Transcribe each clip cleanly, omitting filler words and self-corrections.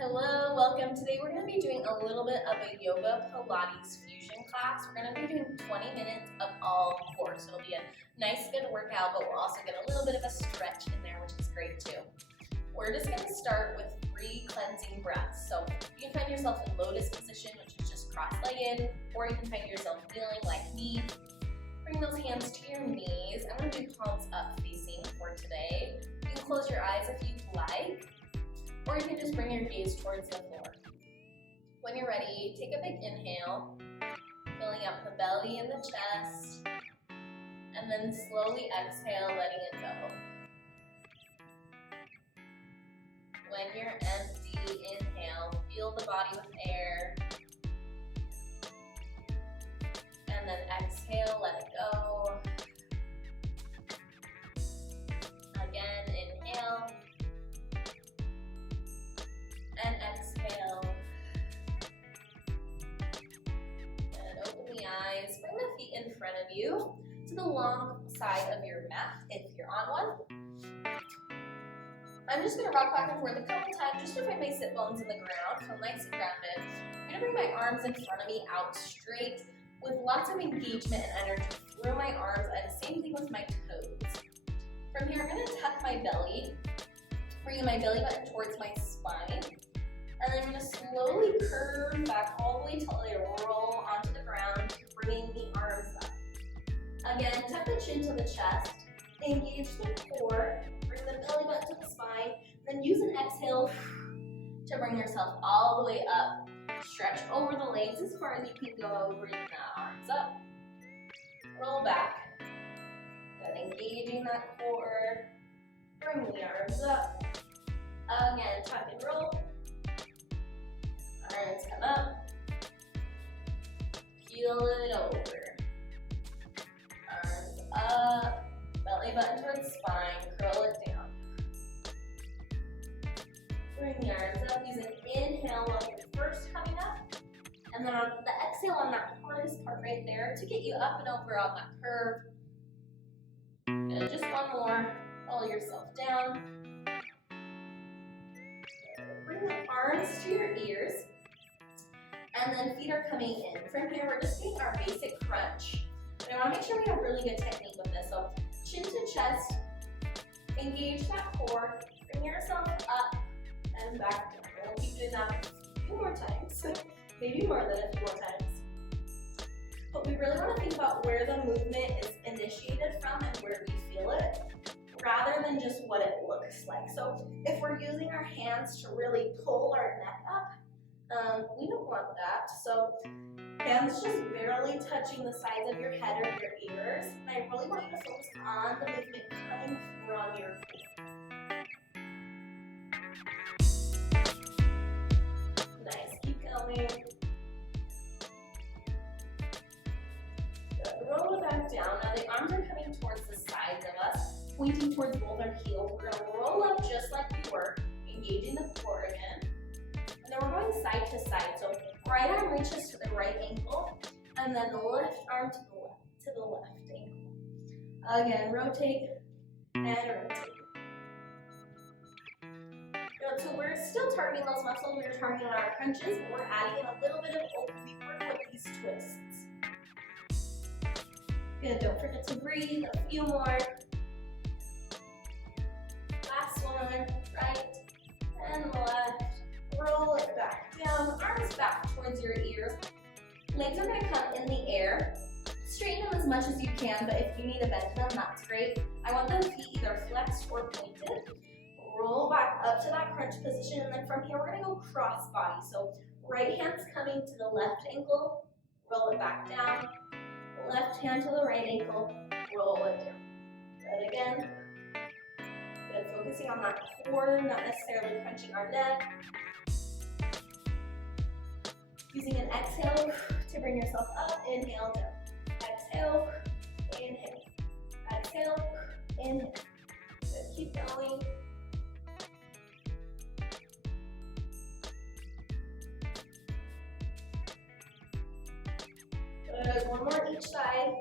Hello, welcome. Today we're going to be doing a little bit of a yoga Pilates fusion class. We're going to be doing 20 minutes of all core. So it'll be a nice good workout, but we'll also get a little bit of a stretch in there, which is great too. We're just going to start with 3 cleansing breaths. So you can find yourself in lotus position, which is just cross-legged, or you can find yourself kneeling like me. Bring those hands to your knees. I'm going to do palms up facing for today. You can close your eyes if you'd like, or you can just bring your gaze towards the floor. When you're ready, take a big inhale, filling up the belly and the chest, and then slowly exhale, letting it go. When you're empty, inhale, fill the body with air, and then exhale, let it go. Again, inhale, and exhale. And open the eyes, bring the feet in front of you to the long side of your mat if you're on one. I'm just going to rock back and forth a couple times just to find my sit bones in the ground, feel nice and grounded. I'm going to bring my arms in front of me out straight with lots of engagement and energy through my arms, and same thing with my toes. From here, I'm going to tuck my belly, bringing my belly button towards my spine. And then I'm going to slowly curve back all the way till I roll onto the ground, bringing the arms up. Again, tuck the chin to the chest, engage the core, bring the belly button to the spine, then use an exhale to bring yourself all the way up. Stretch over the legs as far as you can go, bring the arms up, roll back, then engaging that core, bring the arms up, again, tuck and roll. Arms come up, peel it over, arms up, belly button towards spine, curl it down. Bring the arms up, use an inhale while you're first coming up, and then on the exhale on that hardest part right there to get you up and over on that curve. And just one more, roll yourself down. Bring the arms to your ears. And then feet are coming in. From here, we're just doing our basic crunch. But I want to make sure we have really good technique with this. So chin to chest, engage that core, bring yourself up and back down. We'll keep doing that a few more times, maybe more than a few more times. But we really want to think about where the movement is initiated from and where we feel it, rather than just what it looks like. So if we're using our hands to really pull our neck up, we don't want that. So hands just barely touching the sides of your head or your ears. And I really want you to focus on the movement coming from your feet. Nice, keep going. Good, roll it back down. Now the arms are coming towards the sides of us, pointing towards both our heels. We're gonna roll up just like we were, engaging the core again. And then we're going side to side. So right arm reaches to the right ankle, and then the left arm to the left ankle. Again, rotate and rotate. Good. So we're still targeting those muscles. We're targeting our crunches, but we're adding in a little bit of oblique work with these twists. Good. Don't forget to breathe. A few more. Last one. Right and left. Roll it back down, arms back towards your ears. Legs are going to come in the air. Straighten them as much as you can, but if you need to bend them, that's great. I want the feet either flexed or pointed. Roll back up to that crunch position, and then from here we're going to go cross body. So right hand's coming to the left ankle, roll it back down. Left hand to the right ankle, roll it down. Good again. Good, focusing on that core, not necessarily crunching our neck. Using an exhale to bring yourself up, inhale, down. Exhale, inhale. Exhale, inhale. Good, keep going. Good, one more each side.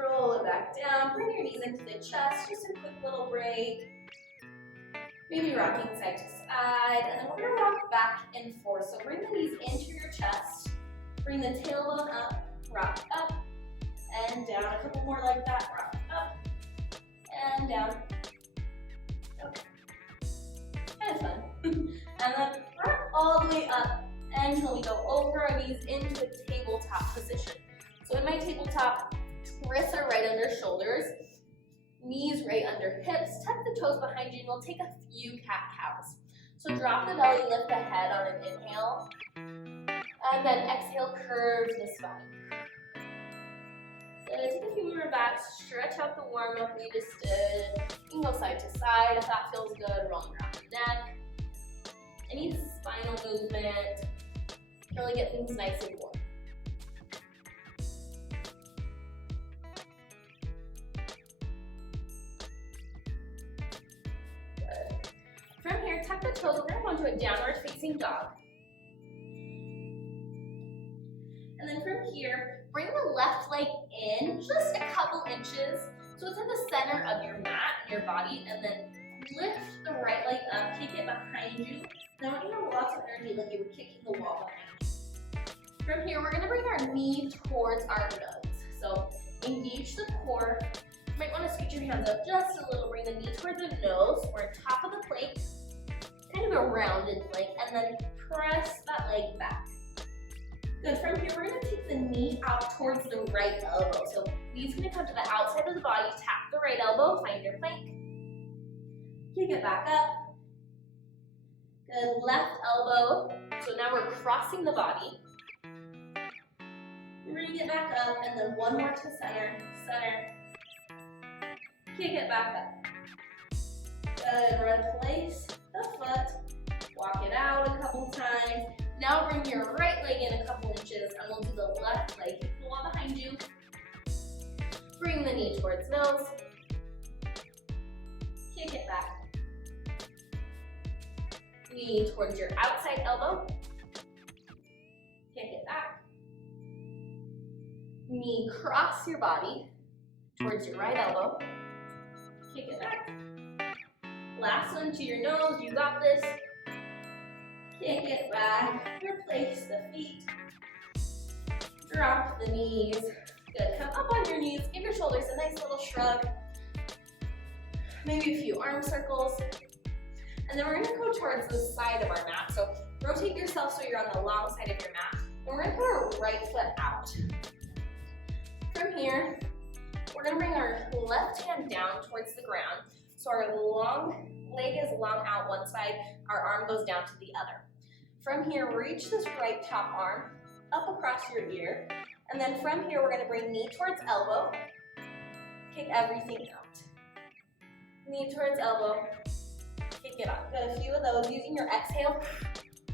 Roll it back down, bring your knees into the chest, just a quick little break. Maybe rocking side to side, and then we're gonna rock back and forth. So bring the knees into your chest, bring the tailbone up, rock up and down. A couple more like that, rock up and down. Okay. Kind of fun. And then rock all the way up until we go over our knees into a tabletop position. So in my tabletop, wrists are right under shoulders, knees right under hips, tuck the toes behind you, and we'll take a few cat-cows. So drop the belly, lift the head on an inhale, and then exhale, curve the spine. Good, take a few more back, stretch out the warm-up we just did. You can go side to side if that feels good, rolling around the neck. Any spinal movement, really get things nice and warm. Good. From here, tuck the toes, we're gonna go into a downward facing dog. And then from here, bring the left leg in just a couple inches so it's in the center of your mat, your body, and then lift the right leg up, kick it behind you. Now I want you to have lots of energy like you were kicking the wall behind you. From here, we're gonna bring our knee towards our nose. So engage the core. You might wanna scoot your hands up just a little, bring the knee towards the nose or top of the plank, kind of a rounded plank, and then press that leg back. Good, from here, we're gonna take the knee out towards the right elbow. So knee's gonna come to the outside of the body, tap the right elbow, find your plank. Kick it back up. Good, left elbow. So now we're crossing the body. Bring it back up, and then one more to center, center. Kick it back up. Good, replace the foot. Walk it out a couple times. Now bring your right leg in a couple inches, and we'll do the left leg. Kick the wall behind you. Bring the knee towards nose. Kick it back. Knee towards your outside elbow. Kick it back. Knee cross your body towards your right elbow. Kick it back. Last one to your nose, you got this. Kick it back, replace the feet. Drop the knees. Good, come up on your knees, give your shoulders a nice little shrug. Maybe a few arm circles. And then we're gonna go towards the side of our mat. So rotate yourself so you're on the long side of your mat. And we're gonna put our right foot out. From here, we're gonna bring our left hand down towards the ground. So our long leg is long out one side, our arm goes down to the other. From here, reach this right top arm up across your ear. And then from here, we're gonna bring knee towards elbow. Kick everything out. Knee towards elbow. Kick it out. Got a few of those using your exhale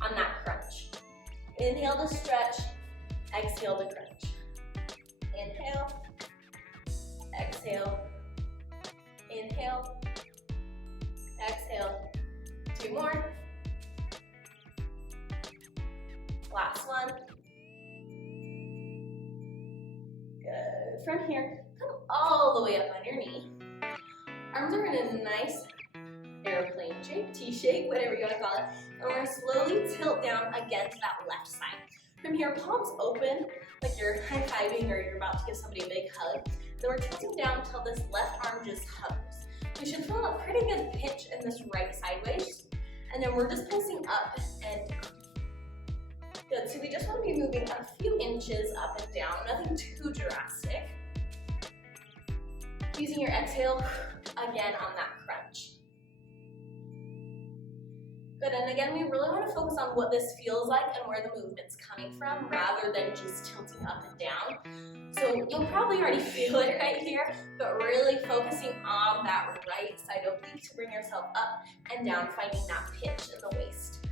on that crunch. Inhale to stretch, exhale to crunch. Inhale, exhale, inhale, exhale. Two more. Last one. Good. From here, come all the way up on your knee. Arms are in a nice airplane shape, T shape, whatever you want to call it. And we're going to slowly tilt down again to that left side. From here, palms open, like you're high-fiving or you're about to give somebody a big hug. Then we're tilting down until this left arm just hovers. You should feel a pretty good pinch in this right sideways. And then we're just pulsing up and down. Good, so we just want to be moving a few inches up and down, nothing too drastic. Using your exhale again on that crunch. Good, and again, we really want to focus on what this feels like and where the movement's coming from rather than just tilting up and down. So you'll probably already feel it right here, but really focusing on that right side oblique to bring yourself up and down, finding that pinch in the waist.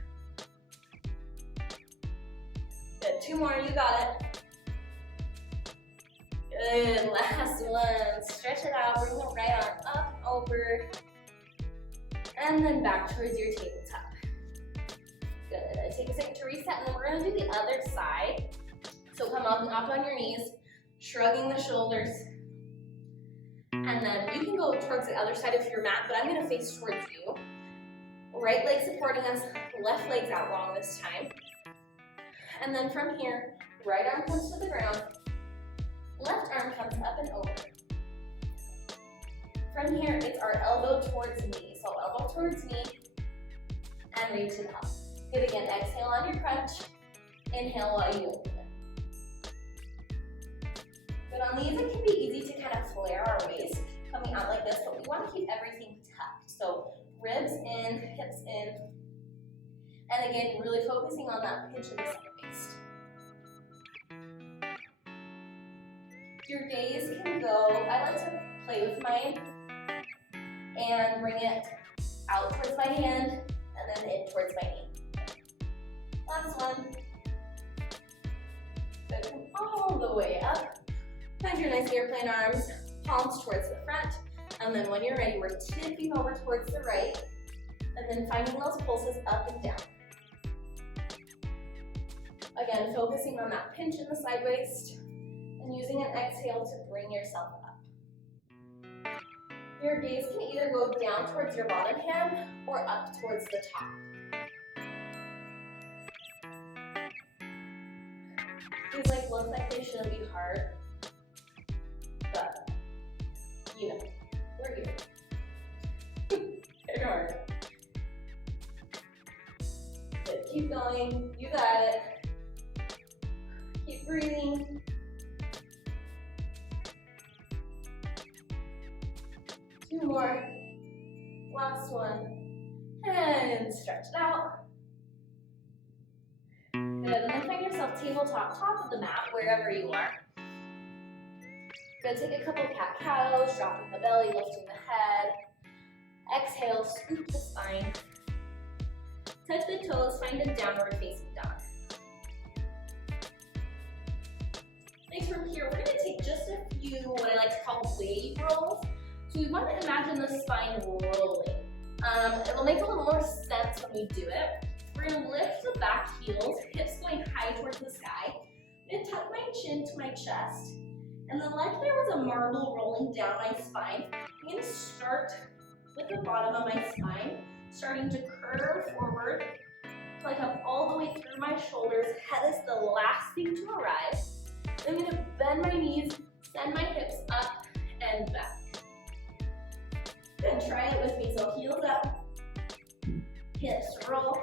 Good, two more, you got it. Good, last one. Stretch it out, bring the right arm up, over, and then back towards your tabletop. Good, take a second to reset, and then we're gonna do the other side. So come up on your knees, shrugging the shoulders. And then you can go towards the other side of your mat, but I'm gonna face towards you. And then we're gonna bring our left foot out. So we're gonna bring our left foot out, and then we're gonna Right leg supporting us, left leg's out long this time. And then from here, right arm comes to the ground, left arm comes up and over. From here, it's our elbow towards knee. So elbow towards knee, and reach it up. Good, again, exhale on your crunch, inhale while you open it. Good, on these it can be easy to kind of flare our waist, coming out like this, but we want to keep everything tucked. So ribs in, hips in, and again, really focusing on that pinch in the center waist. Your gaze can go, I like to play with mine, and bring it out towards my hand, and then in towards my knee. Last one. Good, come all the way up. Find your nice airplane arms, palms towards the front, and then when you're ready, we're tipping over towards the right, and then finding those pulses up and down. Again, focusing on that pinch in the side waist, and using an exhale to bring yourself up. Your gaze can either go down towards your bottom hand or up towards the top. These look like they shouldn't be hard, but you know, we're here. They're hard. Good. Keep going. You got it. Keep breathing. Two more. Last one. And stretch it out. Good. And then find yourself tabletop, top of the mat, wherever you are. Good. Take a couple cat-cows, dropping the belly, lifting the head. Exhale, scoop the spine. Touch the toes, find a downward facing dog. Next from here, we're going to take just a few what I like to call wave rolls. So we want to imagine the spine rolling. It will make a little more sense when we do it. We're going to lift the back heels, hips going high towards the sky. I'm going to tuck my chin to my chest. And then like there was a marble rolling down my spine, I'm going to start with the bottom of my spine, starting to curve forward, till I come all the way through my shoulders. Head is the last thing to arrive. I'm going to bend my knees, send my hips up and back. Good, try it with me. So heels up, hips roll.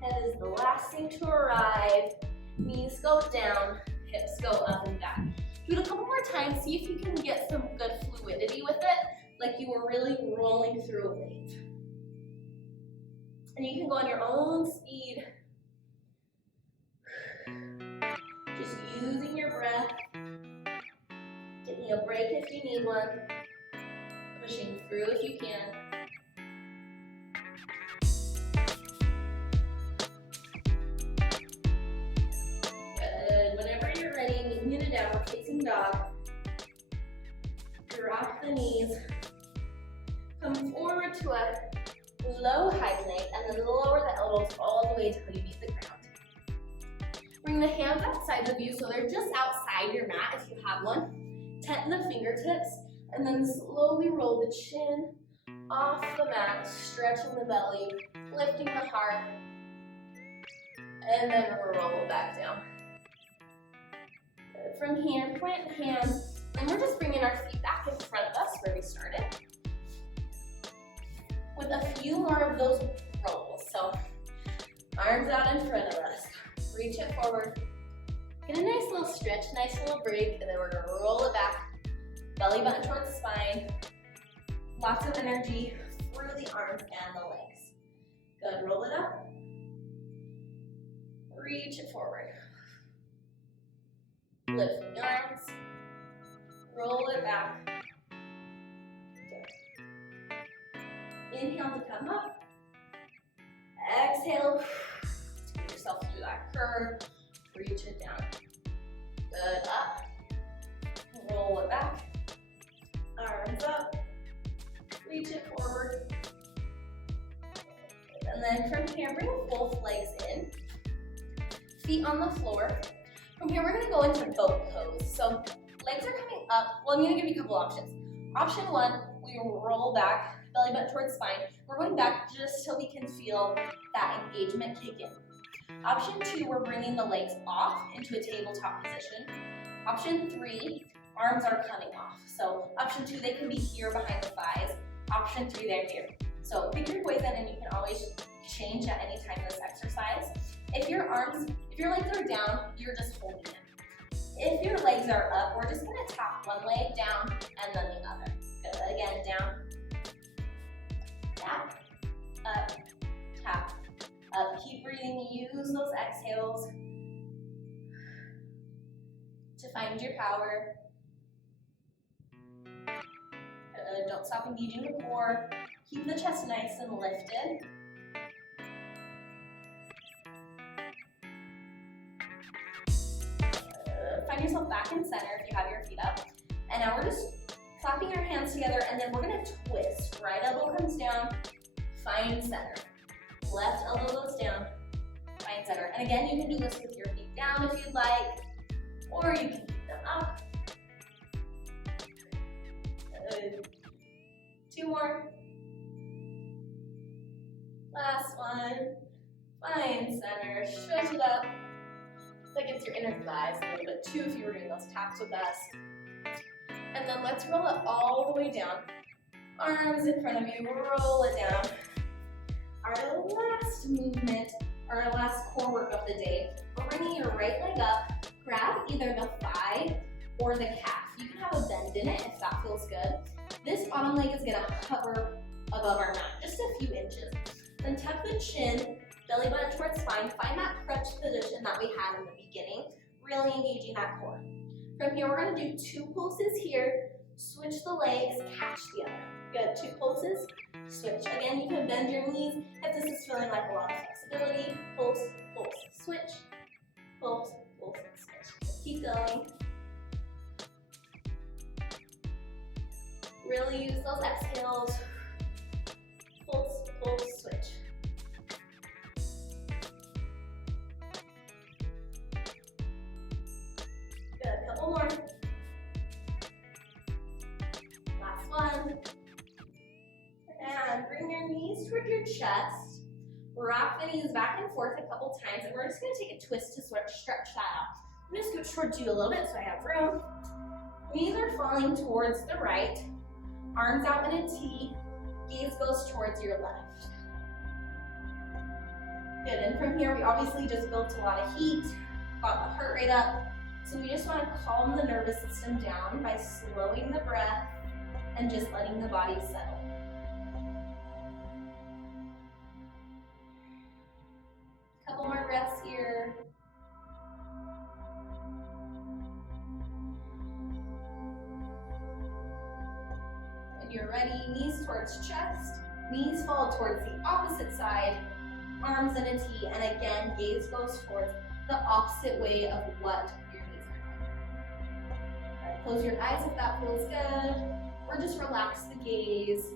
Head is the last thing to arrive. Knees go down, hips go up and back. Do it a couple more times. See if you can get some good fluidity with it, like you were really rolling through a wave. And you can go on your own speed. Just using your breath. Taking a break if you need one. Pushing through if you can. Good. Whenever you're ready, moving into downward facing dog. Drop the knees. Come forward to a low high plank and then lower the elbows all the way till you meet the ground. Bring the hands outside of you so they're just outside your mat if you have one. Tighten the fingertips and then slowly roll the chin off the mat, stretching the belly, lifting the heart, and then roll it back down. Good. From here, plant hands, and we're just bringing our feet back in front of us where we started. With a few more of those rolls. So arms out in front of us. Reach it forward. Get a nice little stretch, nice little break, and then we're gonna roll it back. Belly button towards the spine. Lots of energy through the arms and the legs. Good, roll it up. Reach it forward. Lift the arms. Roll it back. Inhale to come up. Exhale to get yourself through that curve. Reach it down. Good, up. Roll it back. Arms up. Reach it forward. And then from here, bring both legs in. Feet on the floor. From here, we're going to go into boat pose. So legs are coming up. Well, I'm going to give you a couple options. Option one, we roll back belly button towards spine. We're going back just till we can feel that engagement kick in. Option 2, we're bringing the legs off into a tabletop position. Option 3, arms are coming off. So option 2, they can be here behind the thighs. Option 3, they're here. So pick your poison, and you can always change at any time in this exercise. If your legs are down, you're just holding it. If your legs are up, we're just gonna tap one leg down and then the other. Good, again, down, tap, up, tap, up. Keep breathing, use those exhales to find your power. Good, don't stop engaging the core. Keep the chest nice and lifted. Find yourself back in center if you have your feet up. And now we're just clapping our hands together, and then we're gonna twist. Right elbow comes down, find center. Left elbow goes down, find center. And again, you can do this with your feet down if you'd like, or you can keep them up. Good. 2 more. Last one. Find center, stretch it up. That gets your inner thighs a little bit too if you were doing those taps with us. And then let's roll it all the way down. Arms in front of you, roll it down. Our last movement, our last core work of the day, we're bringing your right leg up, grab either the thigh or the calf. You can have a bend in it if that feels good. This bottom leg is gonna hover above our mat, just a few inches. Then tuck the chin, belly button towards spine, find that crunch position that we had in the beginning, really engaging that core. From here, we're gonna do 2 pulses here, switch the legs, catch the other. Good, 2 pulses, switch. Again, you can bend your knees if this is feeling like a lot of flexibility. Pulse, pulse, switch, pulse, pulse, switch. Keep going. Really use those exhales. Pulse, pulse, switch. Good, couple more. Last one. And bring your knees toward your chest. Rock the knees back and forth a couple times, and we're just gonna take a twist to sort of stretch that out. I'm gonna scoot towards you a little bit so I have room. Knees are falling towards the right. Arms out in a T. Gaze goes towards your left. Good, and from here we obviously just built a lot of heat, got the heart rate up. So we just want to calm the nervous system down by slowing the breath and just letting the body settle. Couple more breaths here. When you're ready, knees towards chest, knees fall towards the opposite side, arms in a T, and again, gaze goes towards the opposite way of what your knees are. Right, close your eyes if that feels good, or just relax the gaze.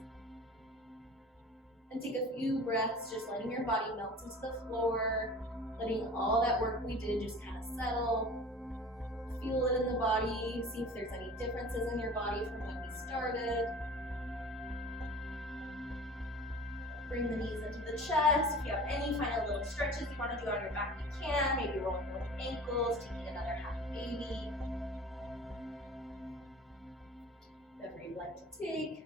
And take a few breaths, just letting your body melt into the floor, letting all that work we did just kind of settle. Feel it in the body, see if there's any differences in your body from when we started. Bring the knees into the chest. If you have any final little stretches you want to do on your back, you can. Maybe rolling both ankles, taking another half baby. Whatever you'd like to take.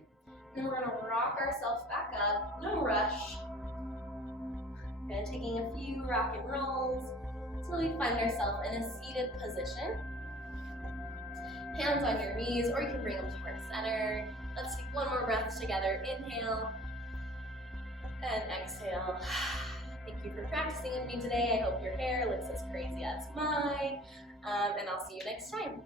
Then we're gonna rock ourselves back up, no rush. Good, taking a few rock and rolls until we find ourselves in a seated position. Hands on your knees, or you can bring them towards center. Let's take one more breath together. Inhale and exhale. Thank you for practicing with me today. I hope your hair looks as crazy as mine, and I'll see you next time.